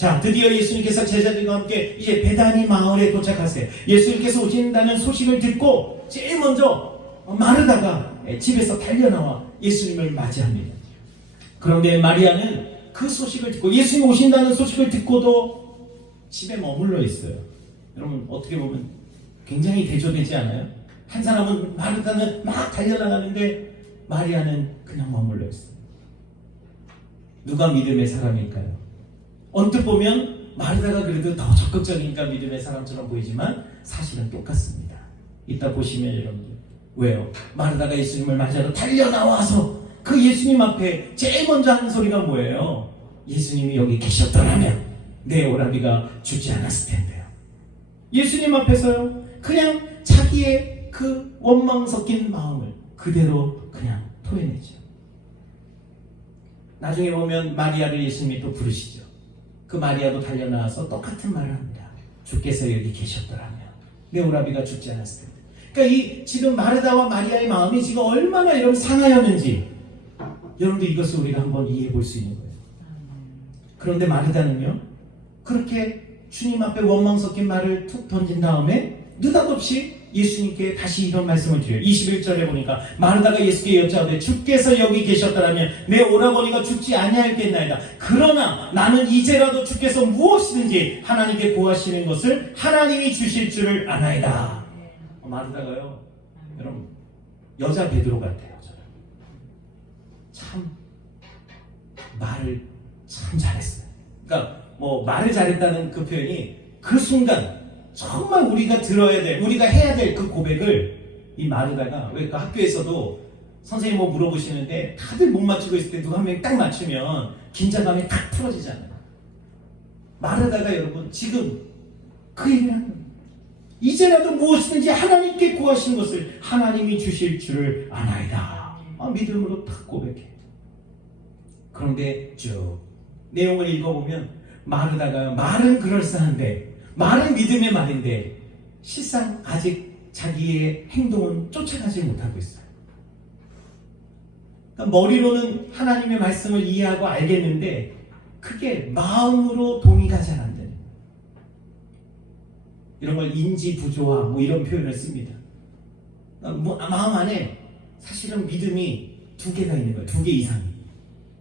자, 드디어 예수님께서 제자들과 함께 이제 베다니 마을에 도착하세요. 예수님께서 오신다는 소식을 듣고 제일 먼저 마르다가 집에서 달려나와 예수님을 맞이합니다. 그런데 마리아는 그 소식을 듣고, 예수님 오신다는 소식을 듣고도 집에 머물러 있어요. 여러분, 어떻게 보면 굉장히 대조되지 않아요? 한 사람은, 마르다는 막 달려나가는데 마리아는 그냥 머물러 있어요. 누가 믿음의 사람일까요? 언뜻 보면 마르다가 그래도 더 적극적이니까 믿음의 사람처럼 보이지만 사실은 똑같습니다. 이따 보시면 여러분들, 왜요? 마르다가 예수님을 맞이하러 달려나와서 그 예수님 앞에 제일 먼저 하는 소리가 뭐예요? 예수님이 여기 계셨더라면 내 오라비가 죽지 않았을 텐데요. 예수님 앞에서요, 그냥 자기의 그 원망 섞인 마음을 그대로 그냥 토해내죠. 나중에 보면 마리아를 예수님이 또 부르시죠. 그 마리아도 달려나와서 똑같은 말을 합니다. 주께서 여기 계셨더라면 내 오라비가 죽지 않았을 텐데. 그러니까 이 지금 마르다와 마리아의 마음이 지금 얼마나 여러분 상하였는지, 여러분들 이것을 우리가 한번 이해해 볼 수 있는 거예요. 그런데 마르다는요, 그렇게 주님 앞에 원망 섞인 말을 툭 던진 다음에 느닷없이 예수님께 다시 이런 말씀을 드려요. 21절에 보니까 마르다가 예수께 여짜오되 주께서 여기 계셨더라면 내 오라버니가 죽지 아니하였겠나이다. 그러나 나는 이제라도 주께서 무엇이든지 하나님께 구하시는 것을 하나님이 주실 줄을 아나이다. 마르다가요, 여러분, 여자 베드로 같아요. 참 말을 참 잘했어요. 그러니까 뭐 말을 잘했다는 그 표현이 그 순간 정말 우리가 들어야 될, 우리가 해야 될 그 고백을 이 마르다가, 왜 그 학교에서도 선생님 뭐 물어보시는데 다들 못 맞추고 있을 때 누가 한 명이 딱 맞추면 긴장감이 탁 풀어지잖아요. 마르다가 여러분 지금 그 얘기를 하는 거예요. 이제라도 무엇이든지 하나님께 구하시는 것을 하나님이 주실 줄을 아나이다. 믿음으로 탁 고백해. 그런데 쭉 내용을 읽어보면 마르다가 말은 그럴싸한데, 말은 믿음의 말인데 실상 아직 자기의 행동은 쫓아가지 못하고 있어요. 그러니까 머리로는 하나님의 말씀을 이해하고 알겠는데 그게 마음으로 동의가 잘 안 되는, 이런 걸 인지 부조화 뭐 이런 표현을 씁니다. 그러니까 마음 안에 사실은 믿음이 두 개가 있는 거예요. 두 개 이상이.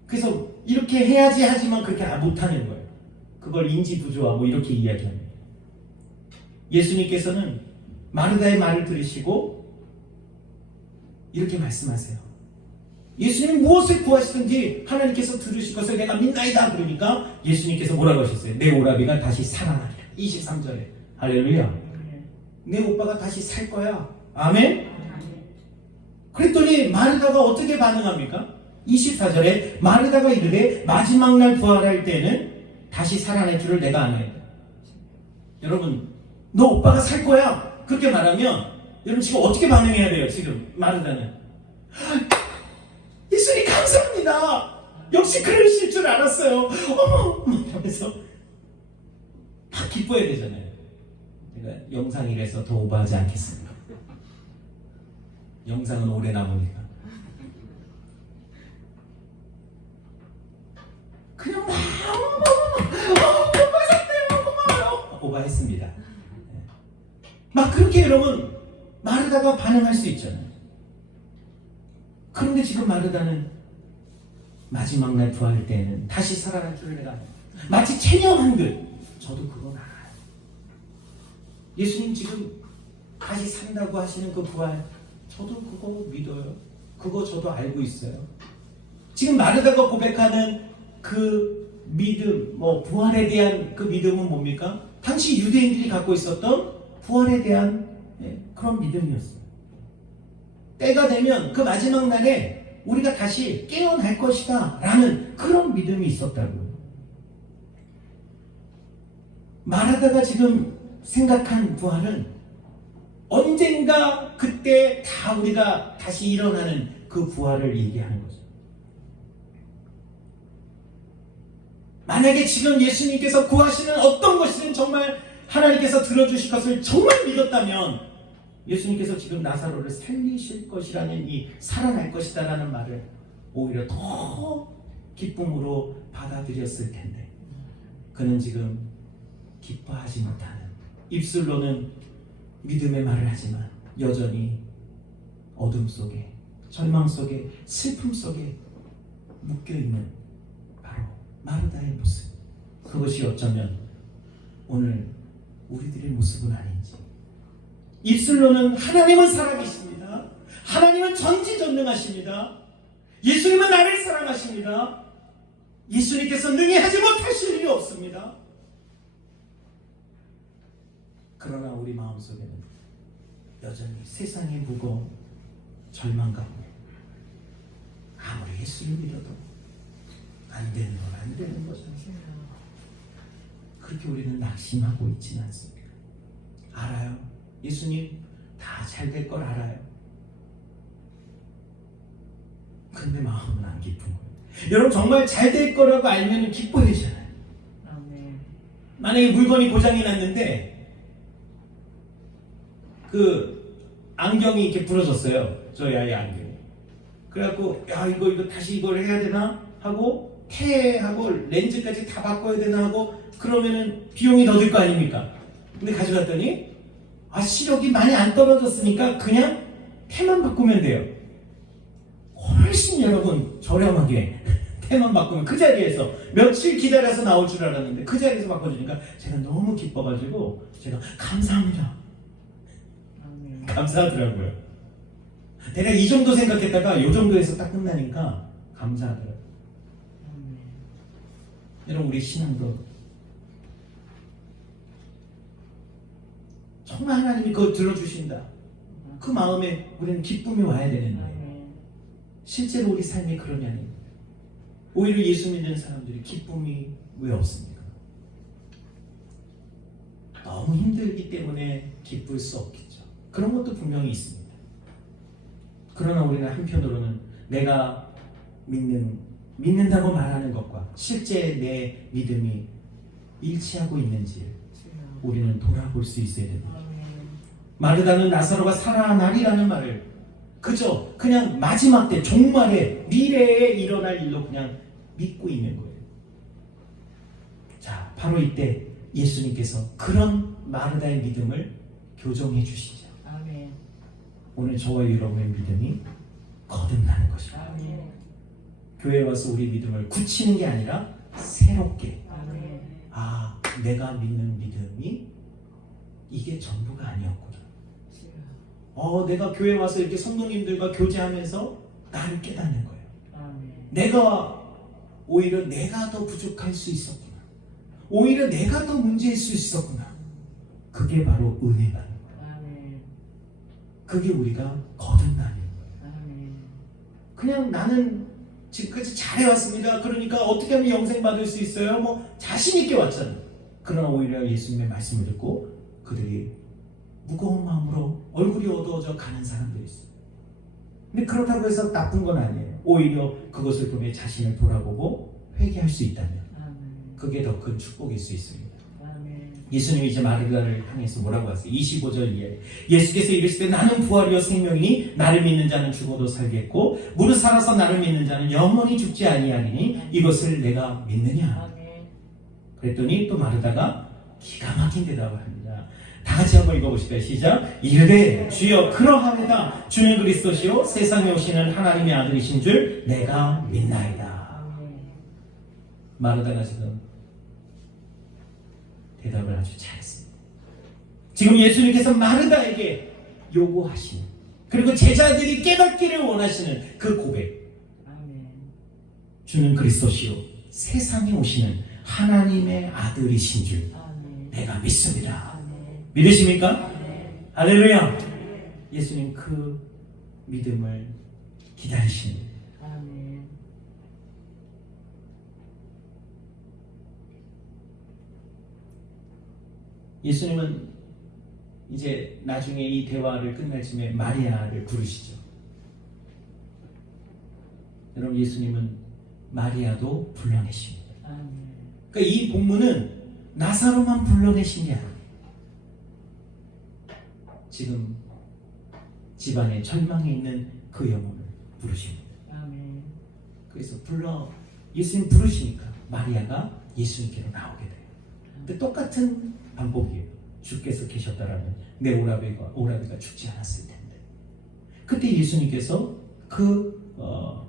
그래서 이렇게 해야지 하지만 그렇게 못하는 거예요. 그걸 인지 부조화 뭐 이렇게 이야기합니다. 예수님께서는 마르다의 말을 들으시고 이렇게 말씀하세요. 예수님이 무엇을 구하시든지 하나님께서 들으실 것을 내가 믿나이다. 그러니까 예수님께서 뭐라고 하셨어요? 내 오라비가 다시 살아나리라. 23절에 할렐루야. 내 오빠가 다시 살 거야. 아멘. 그랬더니 마르다가 어떻게 반응합니까? 24절에 마르다가 이르되 마지막 날 부활할 때는 다시 살아날 줄을 내가 아나이다. 여러분, 너 오빠가 살 거야. 그렇게 말하면 여러분 지금 어떻게 반응해야 돼요? 지금 마르다는 예수님 감사합니다. 역시 그러실 줄 알았어요. 어머 하면서 막 기뻐해야 되잖아요. 제가 영상이라서 더 오버하지 않겠습니다. 영상은 오래 남으니까. 그냥 막 오빠 샀대요. 고마워요. 오버했습니다. 막 그렇게 여러분 마르다가 반응할 수 있잖아요. 그런데 지금 마르다는 마지막 날 부활할 때는 다시 살아날 줄을 내가 마치 체념한 듯, 저도 그건 알아요. 예수님 지금 다시 산다고 하시는 그 부활, 저도 그거 믿어요. 그거 저도 알고 있어요. 지금 마르다가 고백하는 그 믿음, 뭐 부활에 대한 그 믿음은 뭡니까? 당시 유대인들이 갖고 있었던 부활에 대한 그런 믿음이었어요. 때가 되면 그 마지막 날에 우리가 다시 깨어날 것이다 라는 그런 믿음이 있었다고요. 마르다가 지금 생각한 부활은 언젠가 그때 다 우리가 다시 일어나는 그 부활을 얘기하는 거죠. 만약에 지금 예수님께서 구하시는 어떤 것이든 정말 하나님께서 들어주실 것을 정말 믿었다면 예수님께서 지금 나사로를 살리실 것이라는, 이 살아날 것이다라는 말을 오히려 더 기쁨으로 받아들였을 텐데, 그는 지금 기뻐하지 못하는, 입술로는 믿음의 말을 하지만 여전히 어둠 속에, 절망 속에, 슬픔 속에 묶여있는 바로 마르다의 모습. 그것이 어쩌면 오늘 우리들의 모습은 아닌지. 입술로는 하나님은 살아계십니다. 하나님은 전지전능하십니다. 예수님은 나를 사랑하십니다. 예수님께서 능히 하지 못하실 일이 없습니다. 그러나 우리 마음속에는 여전히 세상의 무거운 절망 가운데 아무리 예수를 믿어도 안 되는 건 안 되는 거죠. 그렇게 우리는 낙심하고 있지는 않습니다. 알아요. 예수님 다 잘 될 걸 알아요. 근데 마음은 안 기쁜 거예요. 여러분 정말 잘 될 거라고 알면 기뻐해잖아요. 만약에 물건이 고장이 났는데 그 안경이 이렇게 부러졌어요. 저희 아이 안경이. 그래갖고 야 이거 다시 이걸 해야 되나 하고 태하고 렌즈까지 다 바꿔야 되나 하고 그러면은 비용이 더 들 거 아닙니까? 근데 가져갔더니 시력이 많이 안 떨어졌으니까 그냥 태만 바꾸면 돼요. 훨씬 여러분 저렴하게 태만 바꾸면 그 자리에서 며칠 기다려서 나올 줄 알았는데 그 자리에서 바꿔주니까 제가 너무 기뻐가지고 제가 감사합니다. 감사하더라고요. 내가 이 정도 생각했다가 이 정도에서 딱 끝나니까 감사하더라고요. 여러분 우리 신앙도 정말 하나님이 그걸 들어주신다. 그 마음에 우리는 기쁨이 와야 되는데 실제로 우리 삶이 그러냐니 오히려 예수 믿는 사람들이 기쁨이 왜 없습니까? 너무 힘들기 때문에 기쁠 수 없겠죠. 그런 것도 분명히 있습니다. 그러나 우리는 한편으로는 내가 믿는다고 말하는 것과 실제 내 믿음이 일치하고 있는지 우리는 돌아볼 수 있어야 됩니다. 마르다는 나사로가 살아나리라는 말을 그저 그냥 마지막 때 종말에 미래에 일어날 일로 그냥 믿고 있는 거예요. 자, 바로 이때 예수님께서 그런 마르다의 믿음을 교정해 주시죠. 아멘. 오늘 저와 여러분의 믿음이 거듭나는 것입니다. 아멘. 교회에 와서 우리 믿음을 굳히는 게 아니라 새롭게 아멘. 내가 믿는 믿음이 이게 전부가 아니었구나. 내가 교회 와서 이렇게 성도님들과 교제하면서 나를 깨닫는 거예요. 아멘. 오히려 내가 더 부족할 수 있었구나. 오히려 내가 더 문제일 수 있었구나. 그게 바로 은혜라는 거예요. 아멘. 그게 우리가 거듭나는 거예요. 아멘. 그냥 나는 지금까지 잘해왔습니다. 그러니까 어떻게 하면 영생 받을 수 있어요? 뭐 자신 있게 왔잖아요. 그러나 오히려 예수님의 말씀을 듣고 그들이 무거운 마음으로 얼굴이 어두워져 가는 사람들이 있어요. 근데 그렇다고 해서 나쁜 건 아니에요. 오히려 그것을 통해 자신을 돌아보고 회개할 수 있다면 그게 더 큰 축복일 수 있습니다. 예수님이 이제 마르다를 향해서 뭐라고 하세요? 25절 이하에 예수께서 이르시되 나는 부활이요 생명이니 나를 믿는 자는 죽어도 살겠고 무릇 살아서 나를 믿는 자는 영원히 죽지 아니하리니 이것을 내가 믿느냐? 그랬더니 또 마르다가 기가 막힌 대답을 합니다. 다 같이 한번 읽어보실까요? 시작. 이르되 주여 그러하옵니다. 주는 그리스도시요 세상에 오시는 하나님의 아들이신 줄 내가 믿나이다. 마르다가 지금 대답을 아주 잘했습니다. 지금 예수님께서 마르다에게 요구하시는 그리고 제자들이 깨닫기를 원하시는 그 고백. 주는 그리스도시요 세상에 오시는 하나님의 아들이신 줄 내가 믿습니다. 믿으십니까? 할렐루야. 예수님 그 믿음을 기다리십니다. 예수님은 이제 나중에 이 대화를 끝날 쯤에 마리아를 부르시죠. 여러분 예수님은 마리아도 불러내십니다. 그러니까 이 본문은 나사로만 불러내신 게 아니에요. 지금 집안에 절망해 있는 그 영혼을 부르십니다. 그래서 예수님 부르시니까 마리아가 예수님께로 나오게 돼요. 근데 똑같은 반복이에요. 주께서 계셨다라면 내 오라비가 죽지 않았을 텐데. 그때 예수님께서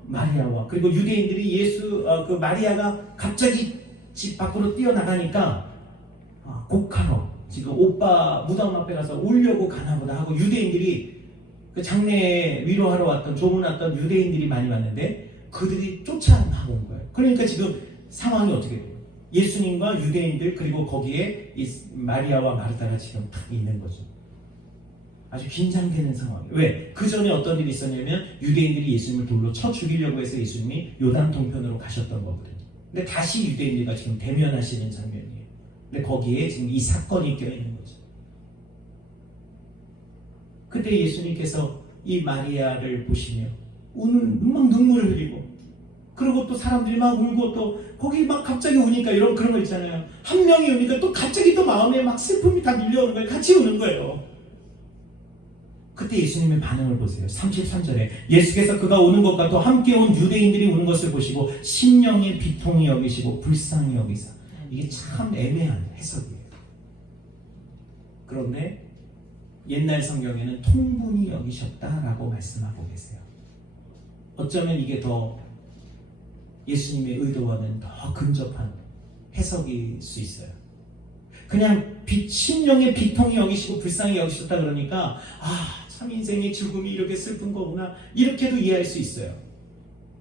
마리아와 그리고 유대인들이 그 마리아가 갑자기 집 밖으로 뛰어나가니까 곡하러 지금 오빠 무덤 앞에 가서 울려고 가나보다 하고 유대인들이 그 장례 위로하러 왔던 조문 왔던 유대인들이 많이 왔는데 그들이 쫓아나고 온 거예요. 그러니까 지금 상황이 어떻게 돼요? 예수님과 유대인들 그리고 거기에 이 마리아와 마르다가 지금 딱 있는 거죠. 아주 긴장되는 상황이에요. 왜? 그 전에 어떤 일이 있었냐면 유대인들이 예수님을 돌로 쳐 죽이려고 해서 예수님이 요단 동편으로 가셨던 거거든요. 근데 다시 유대인들과 지금 대면하시는 장면이에요. 근데 거기에 지금 이 사건이 껴있는 거죠. 그때 예수님께서 이 마리아를 보시며 막 눈물을 흘리고 그리고 또 사람들이 막 울고 또 거기 막 갑자기 우니까 그런 거 있잖아요. 한 명이 우니까 또 갑자기 또 마음에 막 슬픔이 다 밀려오는 거예요. 같이 우는 거예요. 그때 예수님의 반응을 보세요. 33절에 예수께서 그가 우는 것과 또 함께 온 유대인들이 우는 것을 보시고 심령의 비통이 여기시고 불쌍히 여기사. 이게 참 애매한 해석이에요. 그런데 옛날 성경에는 통분히 여기셨다라고 말씀하고 계세요. 어쩌면 이게 더 예수님의 의도와는 더 근접한 해석일 수 있어요. 그냥 심령의 비통이 여기시고 불쌍히 여기셨다 그러니까 참 인생의 죽음이 이렇게 슬픈 거구나 이렇게도 이해할 수 있어요.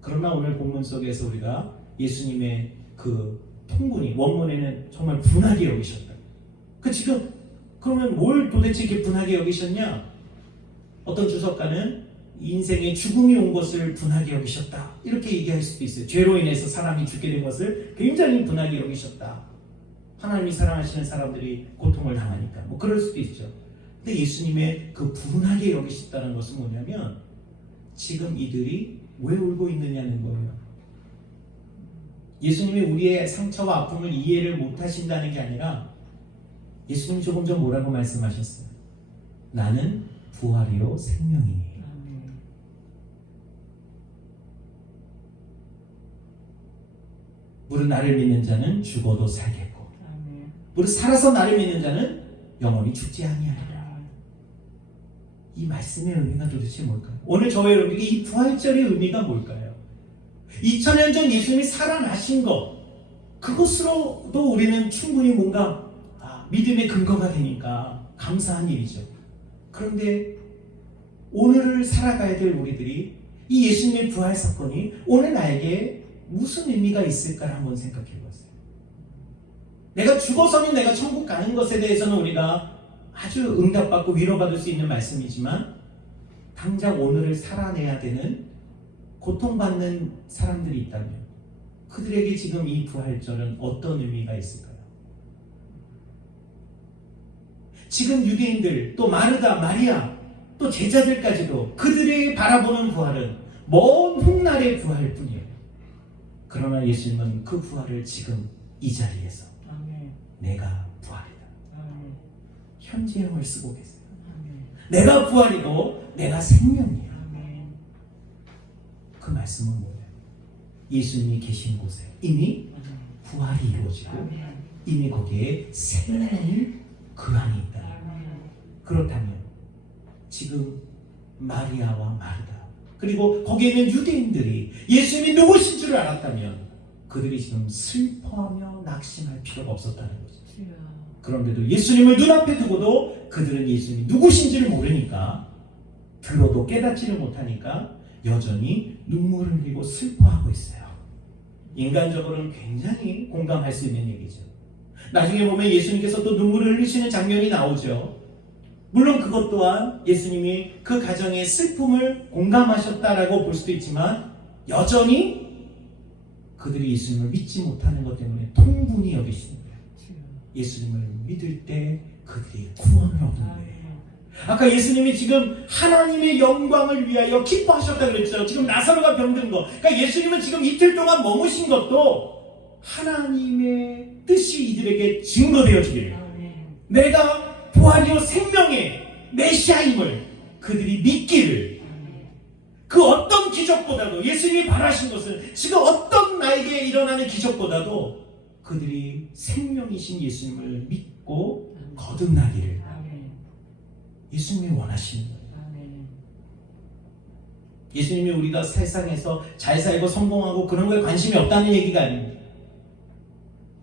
그러나 오늘 본문 속에서 우리가 예수님의 그 통분이 원문에는 정말 분하게 여기셨다. 지금 그러면 뭘 도대체 이렇게 분하게 여기셨냐? 어떤 주석가는 인생의 죽음이 온 것을 분하게 여기셨다 이렇게 얘기할 수도 있어요. 죄로 인해서 사람이 죽게 된 것을 굉장히 분하게 여기셨다. 하나님이 사랑하시는 사람들이 고통을 당하니까 그럴 수도 있죠. 근데 예수님의 그 분하게 여기셨다는 것은 뭐냐면 지금 이들이 왜 울고 있느냐는 거예요. 예수님이 우리의 상처와 아픔을 이해를 못하신다는 게 아니라 예수님 조금 전 뭐라고 말씀하셨어요? 나는 부활이요 생명이니. 무릇 나를 믿는 자는 죽어도 살겠고 무릇 살아서 나를 믿는 자는 영원히 죽지 아니하리라. 이 말씀의 의미가 도대체 뭘까요? 오늘 저와 여러분들이 이 부활절의 의미가 뭘까요? 2000년 전 예수님이 살아나신 것 그것으로도 우리는 충분히 뭔가 믿음의 근거가 되니까 감사한 일이죠. 그런데 오늘을 살아가야 될 우리들이 이 예수님의 부활 사건이 오늘 나에게 무슨 의미가 있을까를 한번 생각해 보세요. 내가 죽어서는 내가 천국 가는 것에 대해서는 우리가 아주 응답받고 위로받을 수 있는 말씀이지만 당장 오늘을 살아내야 되는 고통받는 사람들이 있다면 그들에게 지금 이 부활절은 어떤 의미가 있을까요? 지금 유대인들 또 마르다, 마리아 또 제자들까지도 그들이 바라보는 부활은 먼 훗날의 부활뿐이에요. 그러나 예수님은 그 부활을 지금 이 자리에서 내가 부활이다. 현재형을 쓰고 계세요. 내가 부활이고 내가 생명이야. 그 말씀은 뭐예요? 예수님이 계신 곳에 이미 부활이 이루어지고 이미 거기에 생명이 그 안에 있다. 그렇다면 지금 마리아와 마르다 그리고 거기에 있는 유대인들이 예수님이 누구신 줄 알았다면 그들이 지금 슬퍼하며 낙심할 필요가 없었다는 거죠. 그런데도 예수님을 눈앞에 두고도 그들은 예수님이 누구신지를 모르니까 들어도 깨닫지를 못하니까 여전히 눈물을 흘리고 슬퍼하고 있어요. 인간적으로는 굉장히 공감할 수 있는 얘기죠. 나중에 보면 예수님께서 또 눈물을 흘리시는 장면이 나오죠. 물론 그것 또한 예수님이 그 가정의 슬픔을 공감하셨다라고 볼 수도 있지만 여전히 그들이 예수님을 믿지 못하는 것 때문에 통분히 여기시는 거예요. 예수님을 믿을 때 그들이 구원을 얻는 거예요. 아까 예수님이 지금 하나님의 영광을 위하여 기뻐하셨다 그랬죠. 지금 나사로가 병든 거. 그러니까 예수님은 지금 이틀 동안 머무신 것도 하나님의 뜻이 이들에게 증거되어지기를. 내가 부활이요 생명의 메시아임을 그들이 믿기를. 그 어떤 기적보다도 예수님이 바라신 것은 지금 어떤 나에게 일어나는 기적보다도 그들이 생명이신 예수님을 믿고 거듭나기를 아멘. 예수님이 원하시는 거예요. 아멘. 예수님이 우리가 세상에서 잘 살고 성공하고 그런 거에 관심이 없다는 얘기가 아닙니다.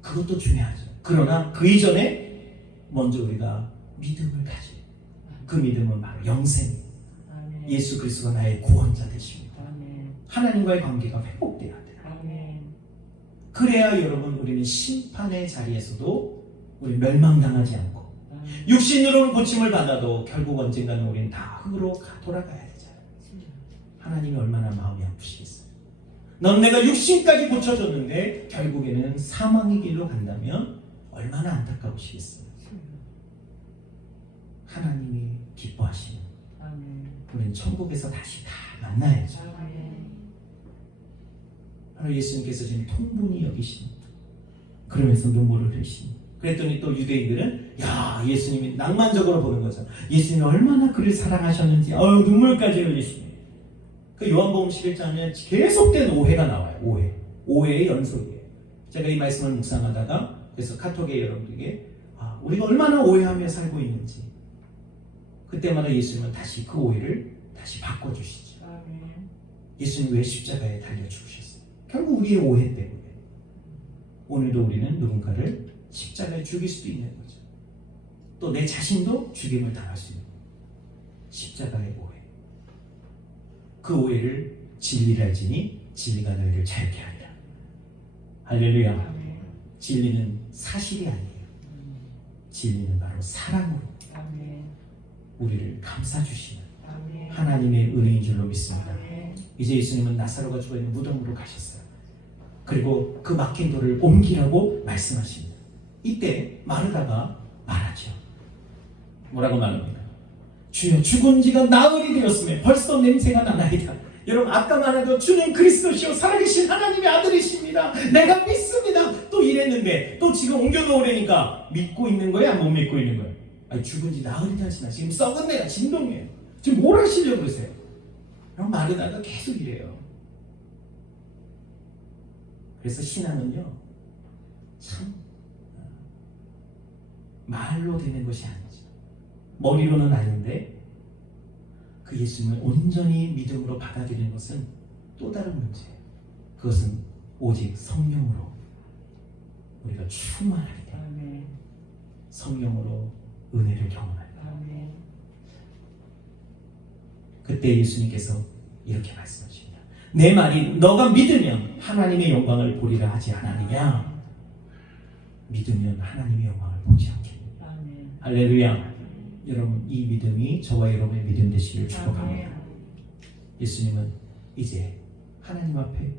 그것도 중요하죠. 그러나 그 이전에 먼저 우리가 믿음을 가지고 그 믿음은 바로 영생입니다. 아멘. 예수 그리스도가 나의 구원자 되십니다. 아멘. 하나님과의 관계가 회복돼야 돼요. 아멘. 그래야 여러분 우리는 심판의 자리에서도 우리 멸망당하지 않고 아멘. 육신으로는 고침을 받아도 결국 언젠가는 우리는 다 흙으로 돌아가야 되잖아요. 하나님이 얼마나 마음이 아프시겠어요. 넌 내가 육신까지 고쳐줬는데 결국에는 사망의 길로 간다면 얼마나 안타까우시겠어요. 하나님이 기뻐하시는 아멘. 우리는 천국에서 다시 다 만나야죠. 아멘. 바로 예수님께서 지금 통분히 여기십니다. 그러면서 눈물을 흘리십니다. 그랬더니 또 유대인들은 야 예수님이 낭만적으로 보는 거죠. 예수님이 얼마나 그를 사랑하셨는지 눈물까지 흘리십니다. 그 요한복음 11장에 계속된 오해가 나와요. 오해의 연속이에요. 제가 이 말씀을 묵상하다가 그래서 카톡에 여러분들에게 우리가 얼마나 오해하며 살고 있는지 그때마다 예수님은 다시 그 오해를 다시 바꿔주시죠. 아멘. 예수님 왜 십자가에 달려 죽으셨어요? 결국 우리의 오해 때문에. 오늘도 우리는 누군가를 십자가에 죽일 수도 있는 거죠. 또 내 자신도 죽임을 당할 수 있는 거예요. 십자가의 오해. 그 오해를 진리라 할지니 진리가 너희를 자유케 하리라. 할렐루야. 아멘. 진리는 사실이 아니에요. 진리는 바로 사랑으로 아멘. 우리를 감싸주시는 아멘. 하나님의 은혜인 줄로 믿습니다. 아멘. 이제 예수님은 나사로가 죽어있는 무덤으로 가셨어요. 그리고 그 막힌 돌을 옮기라고 말씀하십니다. 이때 마르다가 말하죠. 뭐라고 말합니다. 주여 죽은 지가 나흘이 되었으며 벌써 냄새가 나나이다. 여러분 아까 말하던 주는 그리스도시요 살아계신 하나님의 아들이십니다. 내가 믿습니다. 또 이랬는데 또 지금 옮겨놓으려니까 믿고 있는 거야? 못 믿고 있는 거야? 아니 죽은 지 나흘이 지나 지금 썩은 내가 진동이에요. 지금 뭘 하시려고 그러세요? 그럼 마르다가 계속 이래요. 그래서 신앙은요 참 말로 되는 것이 아니죠. 머리로는 아닌데 그 예수님을 온전히 믿음으로 받아들이는 것은 또 다른 문제예요. 그것은 오직 성령으로 우리가 충만할 때 아멘. 성령으로 은혜를 경험할 때 아멘. 그때 예수님께서 이렇게 말씀하십니다. 내 말이 너가 믿으면 하나님의 영광을 보리라 하지 않았느냐. 믿으면 하나님의 영광을 보지 않겠느냐. 아멘. 할렐루야. 여러분 이 믿음이 저와 여러분의 믿음 되시기를 축복합니다. 아멘. 예수님은 이제 하나님 앞에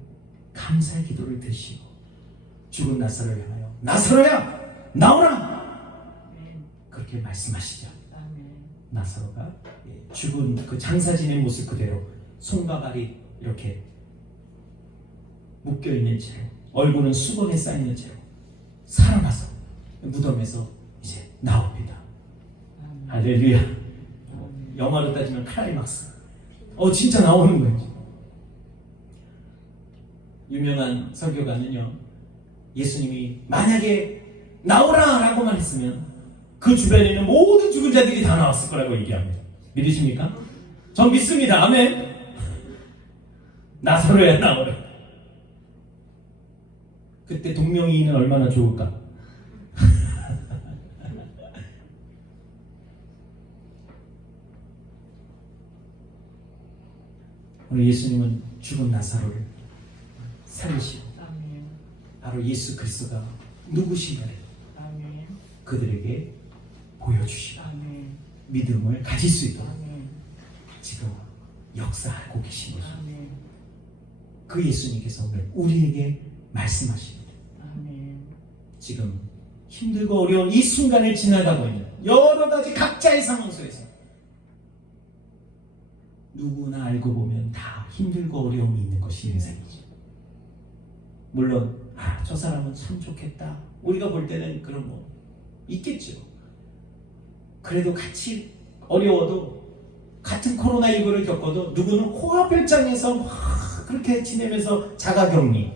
감사의 기도를 드시고 죽은 나사로를 향하여 나사로야 나오라 아멘. 그렇게 말씀하시죠. 아멘. 나사로가 죽은 그 장사진의 모습 그대로 손과 발이 이렇게 묶여있는 채로 얼굴은 수건에 쌓이는 채로 살아나서 무덤에서 이제 나옵니다. 아멘. 할렐루야. 아멘. 영화로 따지면 클라이막스. 진짜 나오는 거예요. 유명한 설교가는요, 예수님이 만약에 나오라 라고만 했으면 그 주변에 있는 모든 죽은 자들이 다 나왔을 거라고 얘기합니다. 믿으십니까? 전 믿습니다. 아멘. 나사로야 나오라. 그때 동명이인은 얼마나 좋을까? 오늘 예수님은 죽은 나사로를 살리시고 아멘. 바로 예수 그리스도가 누구신가를 아멘. 그들에게 보여주시고 아멘. 믿음을 가질 수 있도록 아멘. 지금 역사하고 계신 거죠. 아멘. 그 예수님께서 오늘 우리에게 말씀하십니다. 아멘. 지금 힘들고 어려운 이 순간을 지나가고 있는 여러 가지 각자의 상황 속에서 누구나 알고 보면 다 힘들고 어려움이 있는 것이 인생이죠. 물론 저 사람은 참 좋겠다. 우리가 볼 때는 그런 뭐 있겠죠. 그래도 같이 어려워도 같은 코로나19를 겪어도 누구는 호화별장에서 막 그렇게 지내면서 자가격리.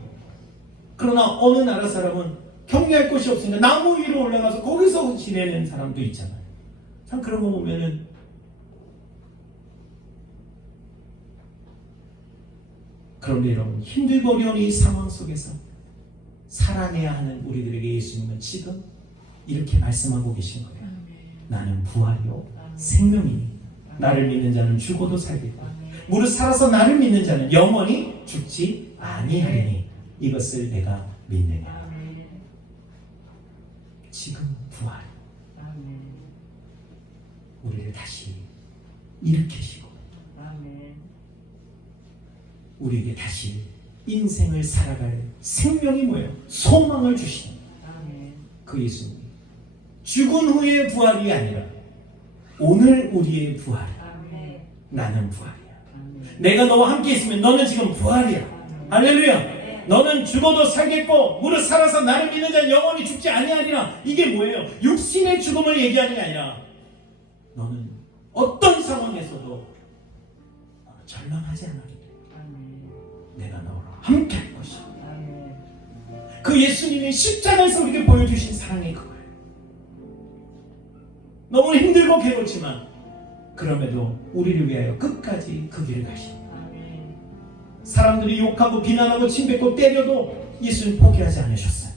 그러나 어느 나라 사람은 격리할 곳이 없으니까 나무 위로 올라가서 거기서 지내는 사람도 있잖아요. 참 그런 거 보면은 그런데 여러분, 힘들고 어려운 이 상황 속에서 살아내야 하는 우리들에게 예수님은 지금 이렇게 말씀하고 계신 거예요. 나는 부활이요 생명이니 나를 믿는 자는 죽어도 살겠고 무릇 살아서 나를 믿는 자는 영원히 죽지 아니하리니 이것을 내가 믿느냐. 지금 부활 우리를 다시 일으키시고 우리에게 다시 인생을 살아갈 생명이 뭐예요? 소망을 주시는 그 예수님. 죽은 후의 부활이 아니라 오늘 우리의 부활. 나는 부활이야. 내가 너와 함께 있으면 너는 지금 부활이야. 할렐루야. 너는 죽어도 살겠고 무릇 살아서 나를 믿는 자는 영원히 죽지 아니하리라. 이게 뭐예요? 육신의 죽음을 얘기하는 게 아니라 너는 어떤 상황에서도 절망하지 않아도 내가 너와 함께 할 것이야. 그 예수님이 십자가에서 우리에게 보여주신 사랑이 그거예요. 너무 힘들고 괴롭지만 그럼에도 우리를 위하여 끝까지 그 길을 가십니다. 사람들이 욕하고 비난하고 침뱉고 때려도 예수님 포기하지 않으셨어요.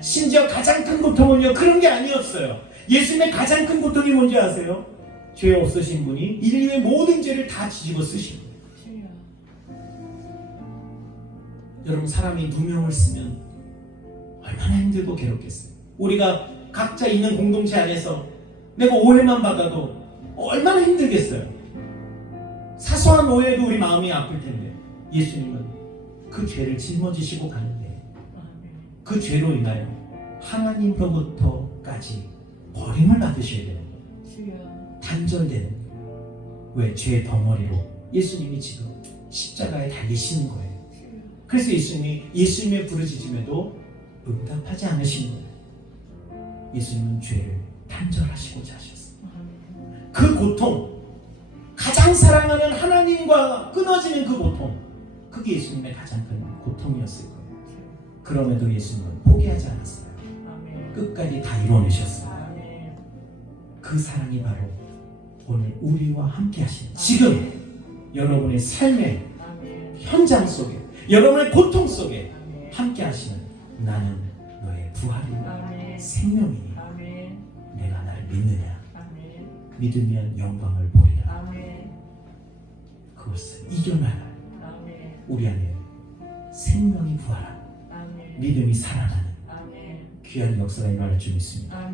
심지어 가장 큰 고통은요, 그런 게 아니었어요. 예수님의 가장 큰 고통이 뭔지 아세요? 죄 없으신 분이 인류의 모든 죄를 다 뒤집어 쓰신 거예요. 여러분, 사람이 누명을 쓰면 얼마나 힘들고 괴롭겠어요. 우리가 각자 있는 공동체 안에서 내가 오해만 받아도 얼마나 힘들겠어요. 사소한 오해도 우리 마음이 아플 텐데 예수님은 그 죄를 짊어지시고 가는데 그 죄로 인하여 하나님으로부터까지 버림을 받으셔야 되는 거예요. 단절되는 거예요. 왜? 죄 덩어리로 예수님이 지금 십자가에 달리시는 거예요. 그래서 예수님의 부르짖음에도 응답하지 않으신 거예요. 예수님은 죄를 단절하시고자 하셨어요. 그 고통, 가장 사랑하는 하나님과 끊어지는 그 고통, 그게 예수님의 가장 큰 고통이었을 거예요. 그럼에도 예수님은 포기하지 않았어요. 끝까지 다 이뤄내셨어요. 그 사랑이 바로 오늘 우리와 함께 하시는, 지금 여러분의 삶의 현장 속에, 여러분의 고통 속에 함께 하시는, 나는 너의 부활이요 생명이니 내가 나를 믿느냐. 믿으면 영광을 보리라. 그것을 이겨나갈 우리 안에 생명이 부활하고 믿음이 살아나는 귀한 역사가 일어날 줄 믿습니다.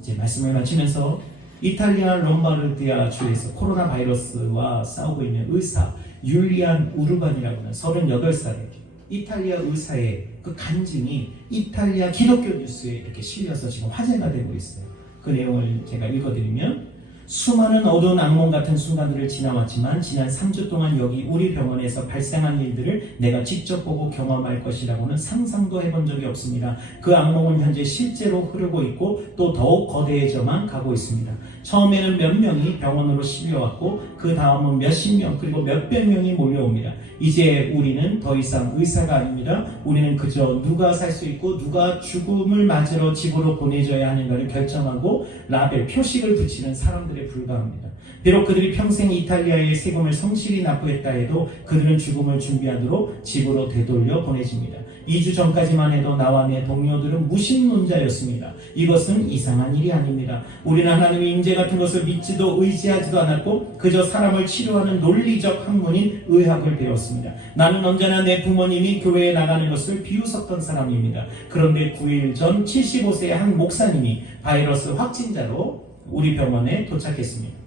이제 말씀을 마치면서 이탈리아 롬바르디아 주에서 코로나 바이러스와 싸우고 있는 의사 율리안 우르반이라고 하는 38살의 이탈리아 의사의 그 간증이 이탈리아 기독교 뉴스에 이렇게 실려서 지금 화제가 되고 있어요. 그 내용을 제가 읽어드리면, 수많은 어두운 악몽 같은 순간들을 지나왔지만 지난 3주 동안 여기 우리 병원에서 발생한 일들을 내가 직접 보고 경험할 것이라고는 상상도 해본 적이 없습니다. 그 악몽은 현재 실제로 흐르고 있고 또 더욱 거대해져만 가고 있습니다. 처음에는 몇 명이 병원으로 실려왔고 그 다음은 몇십 명 그리고 몇백 명이 몰려옵니다. 이제 우리는 더 이상 의사가 아닙니다. 우리는 그저 누가 살 수 있고 누가 죽음을 맞으러 집으로 보내줘야 하는가를 결정하고 라벨, 표식을 붙이는 사람들에 불과합니다. 비록 그들이 평생 이탈리아의 세금을 성실히 납부했다 해도 그들은 죽음을 준비하도록 집으로 되돌려 보내집니다. 2주 전까지만 해도 나와 내 동료들은 무신론자였습니다. 이것은 이상한 일이 아닙니다. 우리는 하나님의 임재 같은 것을 믿지도 의지하지도 않았고 그저 사람을 치료하는 논리적 학문인 의학을 배웠습니다. 나는 언제나 내 부모님이 교회에 나가는 것을 비웃었던 사람입니다. 그런데 9일 전 75세의 한 목사님이 바이러스 확진자로 우리 병원에 도착했습니다.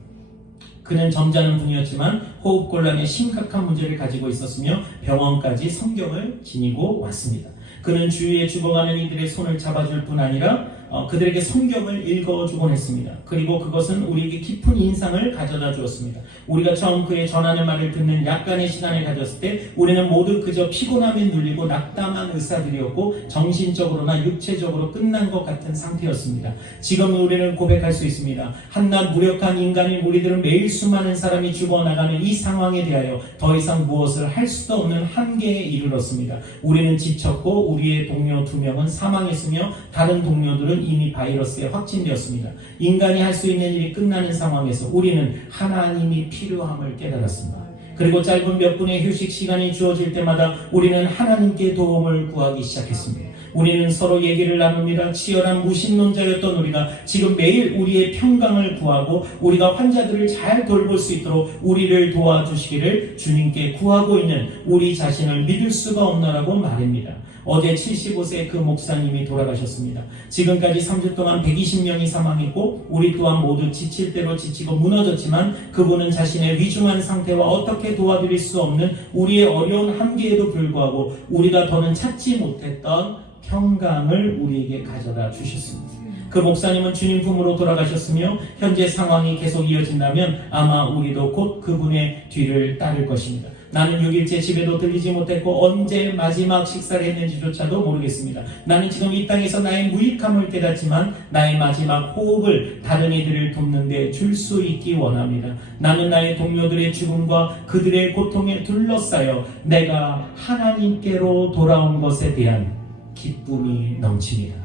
그는 점잖은 분이었지만 호흡곤란의 심각한 문제를 가지고 있었으며 병원까지 성경을 지니고 왔습니다. 그는 주위에 죽어가는 이들의 손을 잡아줄 뿐 아니라 그들에게 성경을 읽어주곤 했습니다. 그리고 그것은 우리에게 깊은 인상을 가져다 주었습니다. 우리가 처음 그의 전하는 말을 듣는 약간의 시간을 가졌을 때 우리는 모두 그저 피곤함에 눌리고 낙담한 의사들이었고 정신적으로나 육체적으로 끝난 것 같은 상태였습니다. 지금 우리는 고백할 수 있습니다. 한낱 무력한 인간인 우리들은 매일 수많은 사람이 죽어나가는 이 상황에 대하여 더 이상 무엇을 할 수도 없는 한계에 이르렀습니다. 우리는 지쳤고 우리의 동료 2명은 사망했으며 다른 동료들은 이미 바이러스에 확진되었습니다. 인간이 할 수 있는 일이 끝나는 상황에서 우리는 하나님이 필요함을 깨달았습니다. 그리고 짧은 몇 분의 휴식 시간이 주어질 때마다 우리는 하나님께 도움을 구하기 시작했습니다. 우리는 서로 얘기를 나눕니다. 치열한 무신론자였던 우리가 지금 매일 우리의 평강을 구하고 우리가 환자들을 잘 돌볼 수 있도록 우리를 도와주시기를 주님께 구하고 있는 우리 자신을 믿을 수가 없나라고 말입니다. 어제 75세 그 목사님이 돌아가셨습니다. 지금까지 3주 동안 120명이 사망했고 우리 또한 모두 지칠 대로 지치고 무너졌지만 그분은 자신의 위중한 상태와 어떻게 도와드릴 수 없는 우리의 어려운 한계에도 불구하고 우리가 더는 찾지 못했던 평강을 우리에게 가져다 주셨습니다. 그 목사님은 주님 품으로 돌아가셨으며 현재 상황이 계속 이어진다면 아마 우리도 곧 그분의 뒤를 따를 것입니다. 나는 6일째 집에도 들리지 못했고 언제 마지막 식사를 했는지조차도 모르겠습니다. 나는 지금 이 땅에서 나의 무익함을 깨닫지만 나의 마지막 호흡을 다른 이들을 돕는 데 줄 수 있기 원합니다. 나는 나의 동료들의 죽음과 그들의 고통에 둘러싸여 내가 하나님께로 돌아온 것에 대한 기쁨이 넘칩니다.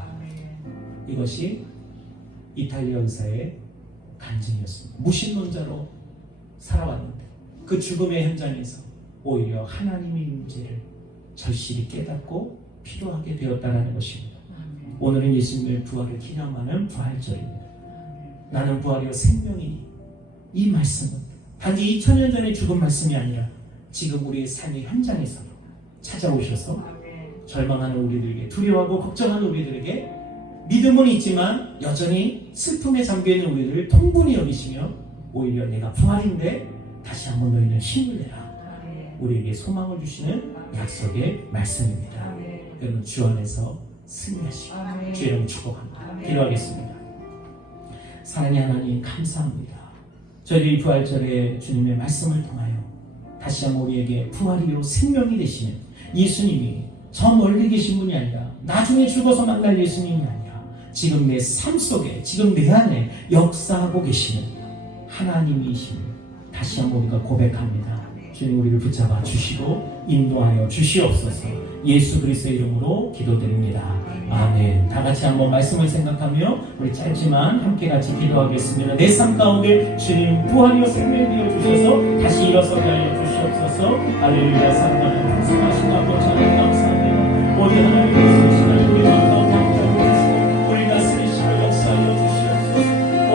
이것이 이탈리아 의사의 간증이었습니다. 무신론자로 살아왔는데 그 죽음의 현장에서 오히려 하나님의 문제를 절실히 깨닫고 필요하게 되었다는 것입니다. 오늘은 예수님의 부활을 기념하는 부활절입니다. 나는 부활이요 생명이니 이 말씀은 단지 2000년 전에 죽은 말씀이 아니라 지금 우리의 삶의 현장에서도 찾아오셔서 절망하는 우리들에게, 두려워하고 걱정하는 우리들에게, 믿음은 있지만 여전히 슬픔에 잠겨있는 우리들을 통분히 여기시며 오히려 내가 부활인데 다시 한번 너희는 힘을 내라, 우리에게 소망을 주시는 약속의 말씀입니다. 여러분 주 안에서 승리하시고 주 이름 축복합니다. 기도하겠습니다. 사랑의 하나님 감사합니다. 저희들이 부활절에 주님의 말씀을 통하여 다시 한번 우리에게 부활이요 생명이 되시는 예수님이 저 멀리 계신 분이 아니라 나중에 죽어서 만날 예수님이 아니라 지금 내 삶 속에, 지금 내 안에 역사하고 계시는 하나님이심을 다시 한번 우리가 고백합니다. 주님 우리를 붙잡아 주시고 인도하여 주시옵소서. 예수 그리스도의 이름으로 기도드립니다. 아멘. 다 같이 한번 말씀을 생각하며 우리 짧지만 함께 같이 기도하겠습니다. 내 삶 가운데 주님 부활이요 생명이 되어 주셔서 다시 일어서게 하여 주시옵소서. 할렐루야. 사랑하는 풍성하신 아버지 하나님 감사합니다. 모든 하나님의 쓰시는 우리 가운데 함께하고 주시고 우리 다스리시고 역사하여 주시옵소서. 오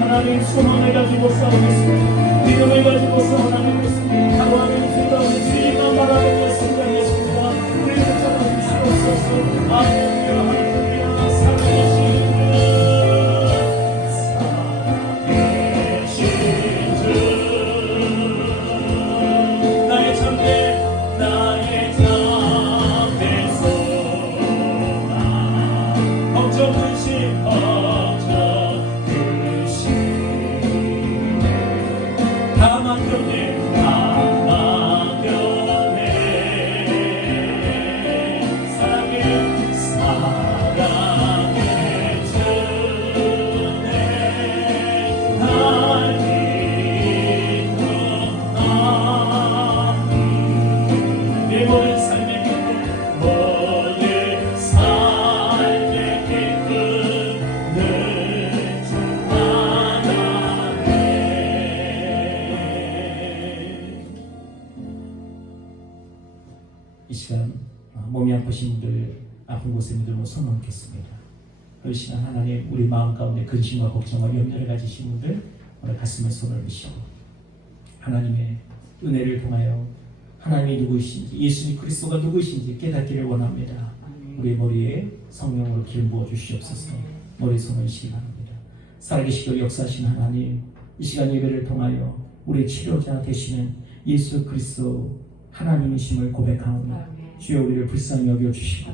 하나님 소망을 가지고 싸우겠습니다. 믿음을 가지고 싸우겠습니다. 하루하루 생각을 주님만 바라보는 순간이었습니다. 우리 붙잡아 주시옵소서. 할렐루야 할렐루야. 살아계신 주 나의 참대 나의 참대 소망 걱정 근심 시간 몸이 아프신 분들, 아픈 곳에 분들 손 얹겠습니다. 이 시간 하나님 우리 마음 가운데 근심과 걱정과 염려를 가지신 분들 오늘 가슴에 손을 얹으시고 하나님의 은혜를 통하여 하나님이 누구이신지, 예수님 그리스도가 누구이신지 깨닫기를 원합니다. 우리 머리에 성령으로 기름 부어 주시옵소서. 머리 손을 얹으시기 바랍니다. 살아계시고 역사하신 하나님, 이 시간 예배를 통하여 우리의 치료자 되시는 예수 그리스도 하나님이심을 고백하오니 주여 우리를 불쌍히 여겨주시고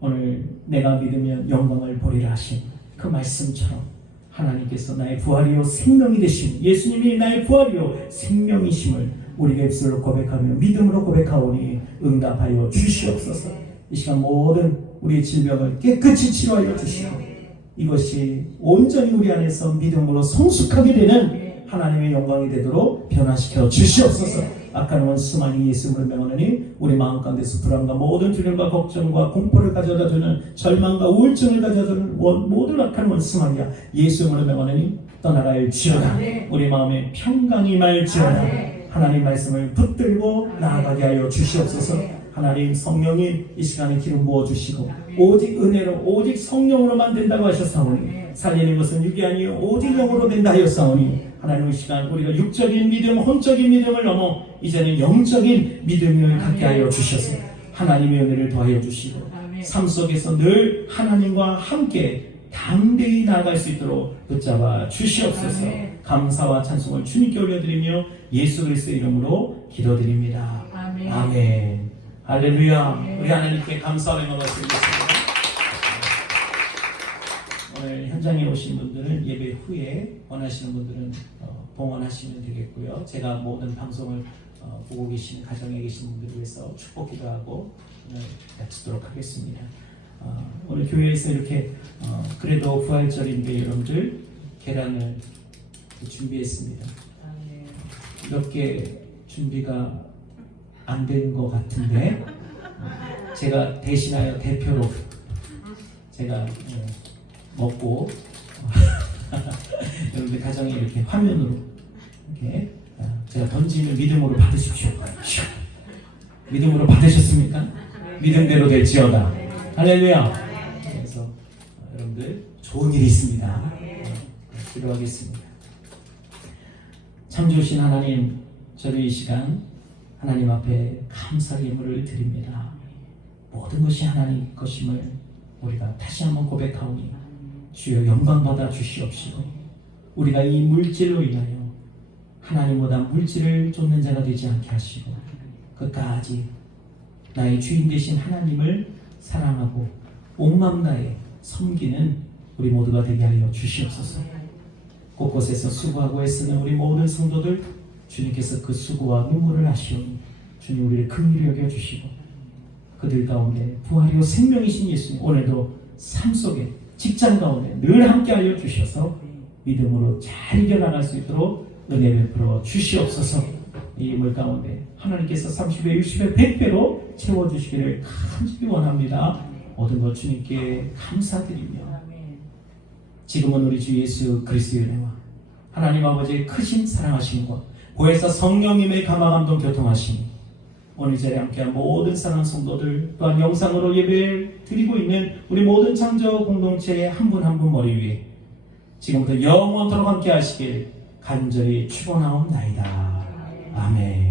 오늘 내가 믿으면 영광을 보리라 하신 그 말씀처럼 하나님께서 나의 부활이요 생명이 되심, 예수님이 나의 부활이요 생명이심을 우리가 입술로 고백하며 믿음으로 고백하오니 응답하여 주시옵소서. 이 시간 모든 우리의 질병을 깨끗이 치료하여 주시고 이것이 온전히 우리 안에서 믿음으로 성숙하게 되는 하나님의 영광이 되도록 변화시켜 주시옵소서. 악한 원수만이 예수님을 명하느니 우리 마음 가운데서 불안과 모든 두려움과 걱정과 공포를 가져다 주는 절망과 우울증을 가져다 주는 모든 악한 원수만이야 예수님을 명하느니 떠나갈지어다. 우리 마음에 평강이 말지어다. 하나님 말씀을 붙들고 나아가게 하여 주시옵소서. 하나님 성령이 이 시간에 기름 부어주시고 오직 은혜로 오직 성령으로만 된다고 하셨사오니 살리는 것은 육이 아니요 오직 영으로 된다 하였사오니 하나님 이 시간 우리가 육적인 믿음, 혼적인 믿음을 넘어 이제는 영적인 믿음을 갖게 하여 주셔서 하나님의 은혜를 더하여 주시고 삶 속에서 늘 하나님과 함께 담대히 나아갈 수 있도록 붙잡아 주시옵소서. 감사와 찬송을 주님께 올려드리며 예수 그리스도의 이름으로 기도드립니다. 아멘. 할렐루야. 우리 하나님께 감사와 영광을 드리겠습니다. 오늘 현장에 오신 분들은 예배 후에 원하시는 분들은 봉헌하시면 되겠고요. 제가 모든 방송을 보고 계신 가정에 계신 분들을 위해서 축복 기도하고 오늘 마치도록 하겠습니다. 오늘 교회에서 이렇게 그래도 부활절인데 여러분들 계란을 준비했습니다. 이렇게 준비가 안 된 것 같은데 제가 대신하여 대표로 제가 먹고 여러분들 가정에 이렇게 화면으로 이렇게 제가 던지는 믿음으로 받으십시오. 믿음으로 받으셨습니까? 믿음대로 될지어다. 할렐루야. 그래서 여러분들 좋은 일이 있습니다. 기도하겠습니다. 참 좋으신 하나님, 저를 이 시간 하나님 앞에 감사 예물을 드립니다. 모든 것이 하나님 것임을 우리가 다시 한번 고백하오니 주여 영광 받아 주시옵시고 우리가 이 물질로 인하여 하나님보다 물질을 쫓는 자가 되지 않게 하시고 끝까지 나의 주인 되신 하나님을 사랑하고 온 마음 다해 섬기는 우리 모두가 되게 하여 주시옵소서. 곳곳에서 수고하고 애쓰는 우리 모든 성도들 주님께서 그 수고와 눈물을 하시오니 주님 우리를 긍휼히 여겨주시고 그들 가운데 부활이요 생명이신 예수님 오늘도 삶 속에 직장 가운데 늘 함께하여 주셔서 믿음으로 잘 이겨나갈 수 있도록 은혜 베풀어 주시옵소서. 이 물 가운데 하나님께서 30배, 60배, 100배로 채워주시기를 간절히 원합니다. 모든 것 주님께 감사드리며 지금은 우리 주 예수 그리스도의 은혜와 하나님 아버지의 크신 사랑하심과 보혜사 성령님의 감화감동 교통하심 오늘 이 자리에 함께한 모든 사랑하는 성도들 또한 영상으로 예배를 드리고 있는 우리 모든 창조 공동체의 한 분 한 분 머리 위에 지금부터 영원토록 함께 하시길 간절히 축원하옵나이다. 아멘.